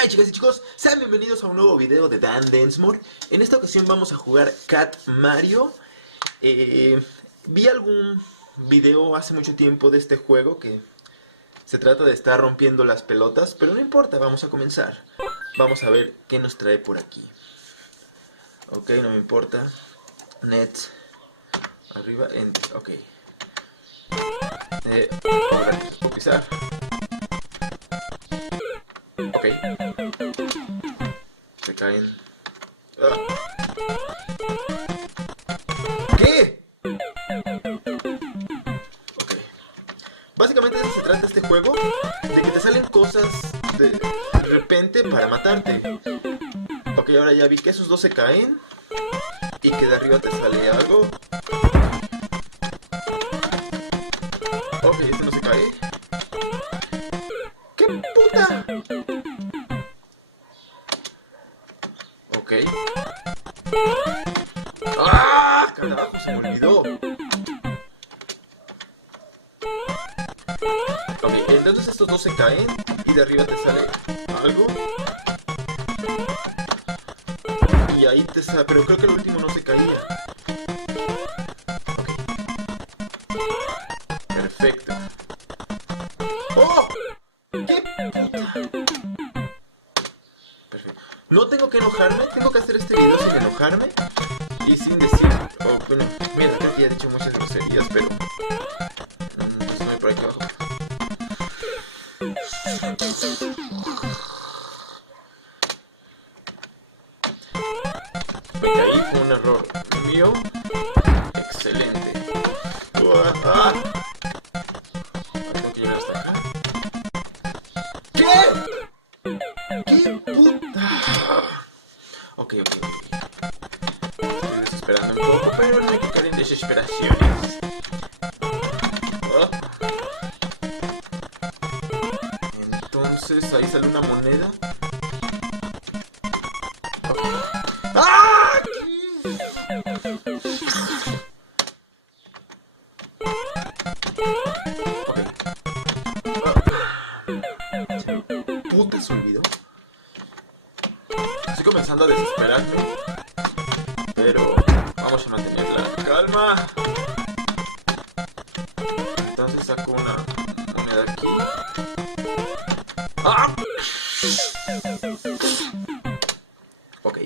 ¿Qué hay, chicas y chicos? Sean bienvenidos a un nuevo video de Dan Densmore. En esta ocasión vamos a jugar Cat Mario. Vi algún video hace mucho tiempo de este juego que se trata de estar rompiendo las pelotas, pero no importa, vamos a comenzar. Vamos a ver qué nos trae por aquí. Ok, no me importa. Net. Arriba, enter, ok. Puedo pisar. Ok. Se caen. ¿Qué? Ok. Básicamente de eso se trata este juego. De que te salen cosas de repente para matarte. Ok, ahora ya vi que esos dos se caen. Y que de arriba te sale algo. Ok, este no se cae. ¡Qué puta! Ok. ¡Ah! Carajo, se me olvidó. Ok, entonces estos dos se caen y de arriba te sale algo. Y ahí te sale, pero creo que el último no se caía. Ok. Perfecto. ¡Oh! ¡Qué puta! Perfecto. No tengo que enojarme, tengo que hacer este video sin enojarme y sin decir... Oh, bueno, mira, creo que ya he dicho muchas groserías, pero... pues no hay por aquí abajo. Me caí, fue un error mío. Excelente. ¡Ah! Tengo que llegar hasta acá. ¿Qué? ¡Qué puta! Ok. Estoy desesperando un poco, pero no hay que caer en desesperaciones. Entonces ahí sale una moneda. ¡Ah! Puta, se olvidó. Estoy comenzando a desesperarme, pero vamos a mantener la calma. Entonces saco una moneda aquí. ¡Ah! Ok.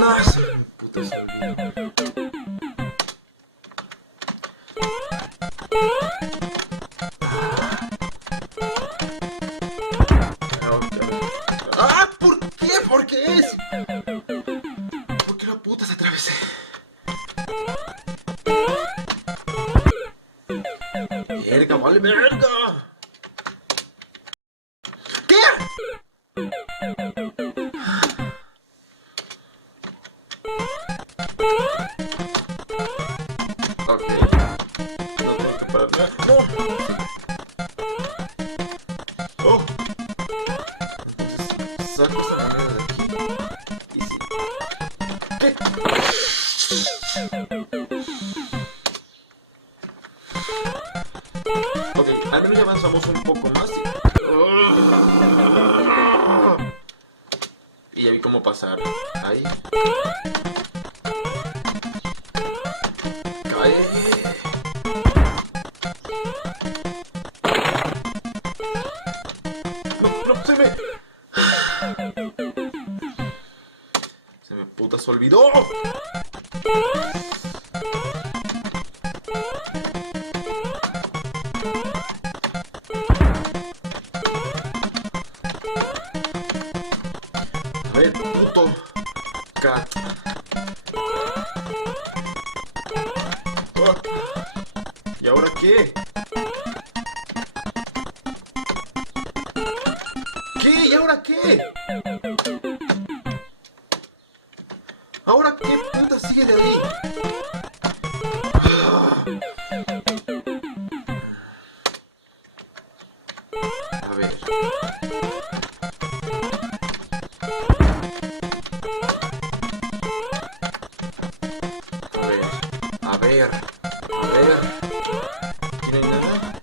¡Ah! Puta, se olvidó. ¡Ah! ¿Por qué? ¿Por qué es? ¿Por qué la puta se atravesé? ¡Verga, vale verga! ¿Qué? Ok. No tengo que parar. ¡No! ¡Oh! Entonces saco esa moneda de aquí. Y sí. ¿Qué? Ok, al menos ya avanzamos un poco más. Y ya vi cómo pasar. Ahí. Cae. No, se me puta se olvidó. A ver, puto cat. ¿Y ahora qué? ¿Qué? ¿Y ahora qué? ¿Ahora qué puta sigue de ahí? A ver. A ver. Aquí no hay nada.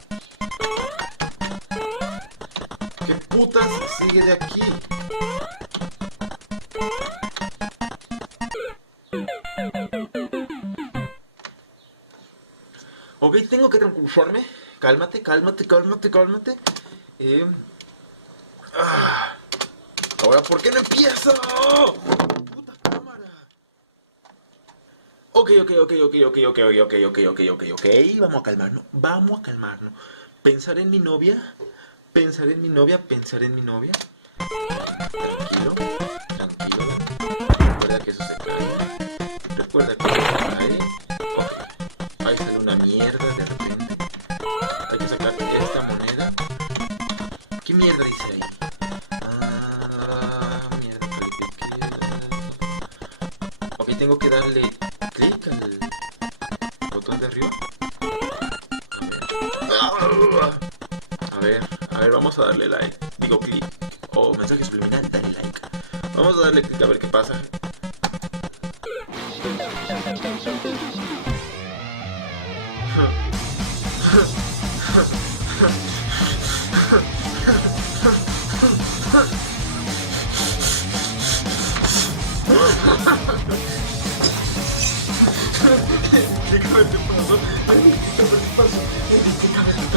putas sigue de aquí? Ok, tengo que tranquilizarme. Cálmate, cálmate, cálmate, cálmate. Ahora, ¿por qué no empieza? Puta cámara. Ok. Vamos a calmarnos. Vamos a calmarnos. Pensar en mi novia. Pensar en mi novia. Pensar en mi novia. Tranquilo. Tranquilo. Recuerda que eso se cae. Recuerda que eso se cae. Ok. Ahí sale una mierda de repente. Hay que sacar esta moneda. ¿Qué mierda dice ahí? Mierda, ok, tengo que darle clic al botón de arriba. A ver, vamos a darle like. Digo clic. O mensaje subliminal, dale like. Vamos a darle clic a ver qué pasa. Explícame qué pasó. Explícame qué pasó. Explícame qué pasa. Explícame qué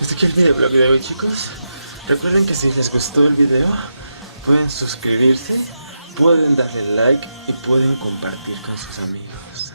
Hasta aquí el videoblog de hoy, chicos. Recuerden que si les gustó el video, pueden suscribirse, pueden darle like y pueden compartir con sus amigos.